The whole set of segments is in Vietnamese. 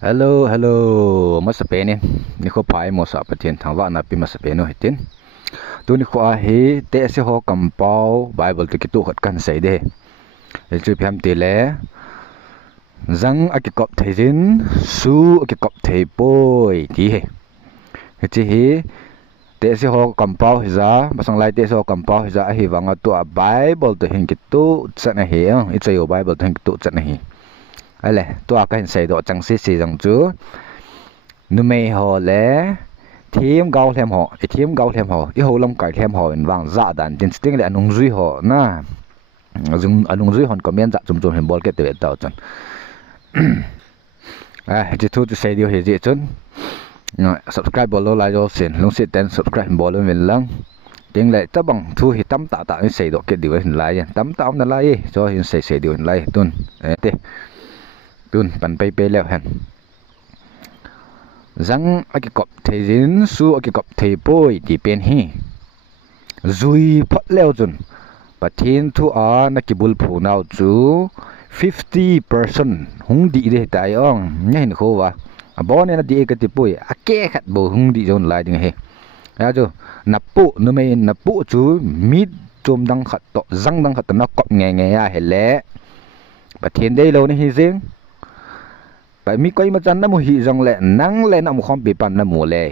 Hello, masa penin. Ni ko pai mo sa patin thangwa na pi masa peno hitin. Tu ni ko a he te se ho kampau Bible te kitu khat kan sai de. El chu pham te le. Zang a ki kop thejin su a ki kop thei poi ti he. Chi he te se ho kampau hiza basang lai te se ho kampau hiza a hi wanga tu a Bible te hin kitu chat na he. It's a Bible te hin kitu chat na he. Ale tu akan sai do chang si jang chu nu mei ho le thim gau them ho thim gau them ho I ho lam kai them ho in wang za dan tin sting le anung zui ho na zum anung zui hon comment za zum hem bol ke te taw chon je tu sai dio he je chon subscribe bol lo la jo sin lung sit ten subscribe bol lo min lang ting le ta bang thu hi tam ta sai do ke dio hin lai tam ta om na lai cho hin sai dio hin lai tun te tun pan pe leo han zang a ki kop thejin su a ki kop thei poi ti pen hi zui phat leo chun pathin thu a na ki bul phu nau chu 50% hung di de tai ong ngai kho wa abon na di ka ti poi a ke khat bo hung di jon lai ding he ya chu napu nu me napu chu mit chom dang khat to zang dang khat na kop nge ya he le pathin dei lo ni hi jing Pai mi koi ma chan na mu hi jong le nang le na mu khom pi pan na mu le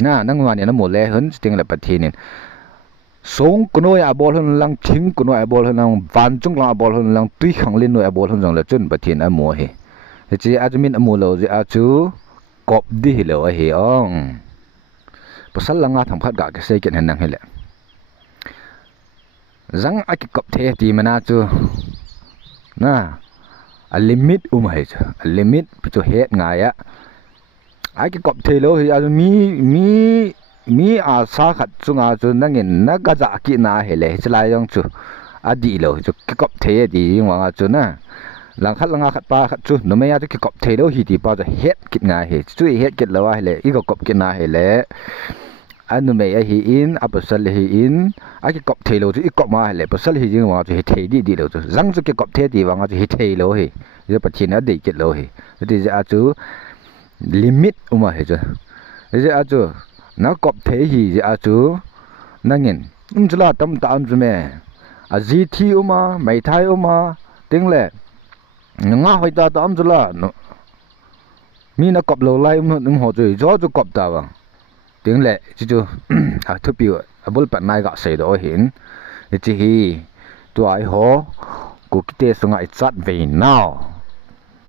na nang wa ni na mu le hun sting le pathin song kunoi a bol hun lang thing kunoi a bol hun lang van chung lang a bol hun lang tui khang lin noi a bol hun jong le chun pathin a mu he chi ajmin a mu lo ji a chu kop di hi lo a he ong pasal langa tham khat ga ke sei ken nang he le zang a ki kop the ti mana chu na a limit hai a limit chu het nga ya ai ki kop thelo hi a mi a sa khat chunga chu nangin na ga ja ki na hele chlai yong chu a di lo chu ki kop the di wanga chu na lang khat pa khat chu no me ya ki kop thelo hi ti pa chu het kit nga he chu het kit lawa hele I ko kop ki na hele anu me ya hi in apasal hi in a ki kop thelo chu I kop ma hele pasal hi jing wa chu he thei di lo chu zang chu ki kop the di wanga chu he thei lo he je pathin a de kit lo he ti ja chu limit he chu je a chu na kop the hi je a chu nangin chula tam ta am me a ji thi mai thai ting le nga hoi ta am chula no mi na kop lo lai ho chu jo chu kop ta wa tiếng lệ chứ à thu piu à bul pat nai ga sei do hin chi hi tu ai ho ku kite sunga I chat ve now